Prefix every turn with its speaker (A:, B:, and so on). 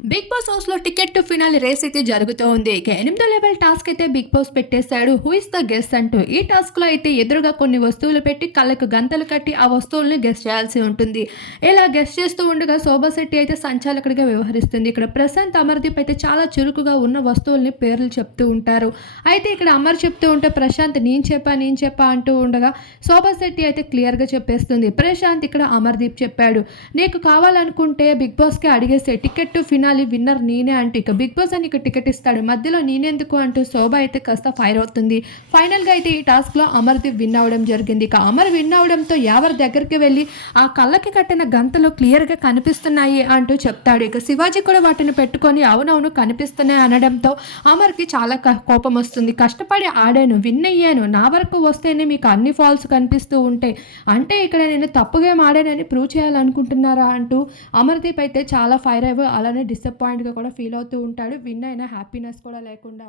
A: Big boss హౌస్లో ticket to finale race అయితే జరుగుతూ ఉంది. ఇక ఎనిమిదో లెవెల్ టాస్క్ అయితే బిగ్ బాస్ పెట్టేశాడు. హూ ఇస్ ద గెస్ట్ అంటూ ఈ టాస్క్లో అయితే ఎదురుగా కొన్ని వస్తువులు పెట్టి కళ్ళకు గంతలు కట్టి ఆ వస్తువులను గెస్ట్ చేయాల్సి ఉంటుంది. ఇలా గెస్ట్ చేస్తూ ఉండగా శోభా శెట్టి అయితే సంచాలకుడిగా వ్యవహరిస్తుంది. ఇక్కడ ప్రశాంత్ అమర్దీప్ అయితే చాలా చురుకుగా ఉన్న వస్తువుల్ని పేర్లు చెప్తూ ఉంటారు. అయితే ఇక్కడ అమర్ చెప్తూ ఉంటే ప్రశాంత్ నేను చెప్పా నేను చెప్పా అంటూ ఉండగా శోభా శెట్టి అయితే క్లియర్గా చెప్పేస్తుంది. ప్రశాంత్ ఇక్కడ అమర్దీప్ చెప్పాడు నీకు కావాలనుకుంటే బిగ్ బాస్కి అడిగేసే టికెట్ టు ఫినాల్ విన్నర్ నేనే అంటూ ఇక బిగ్ బాస్ అని ఇక టికెట్ ఇస్తాడు. మధ్యలో నేనెందుకు అంటూ శోభ అయితే కాస్త ఫైర్ అవుతుంది. ఫైనల్గా అయితే ఈ టాస్క్లో అమర్దీప్ విన్ అవ్వడం జరిగింది. ఇక అమర్ విన్ అవడంతో ఎవరి దగ్గరికి వెళ్ళి ఆ కళ్ళకి కట్టిన గంతలు క్లియర్గా కనిపిస్తున్నాయి అంటూ చెప్తాడు. ఇక శివాజీ కూడా వాటిని పెట్టుకొని అవునవును కనిపిస్తున్నాయి అనడంతో అమర్కి చాలా క- కోపం వస్తుంది. కష్టపడి ఆడాను విన్ అయ్యాను. నా వరకు వస్తేనే మీకు అన్ని ఫాల్స్ కనిపిస్తూ ఉంటాయి. అంటే ఇక్కడ నేను తప్పుగా ఆడానని ప్రూవ్ చేయాలనుకుంటున్నారా అంటూ అమర్దీప్ అయితే చాలా ఫైర్ అయ్యి అలానే డిసప్పాయింట్గా కూడా ఫీల్ అవుతూ ఉంటాడు. విన్ అయిన హ్యాపీనెస్ కూడా లేకుండా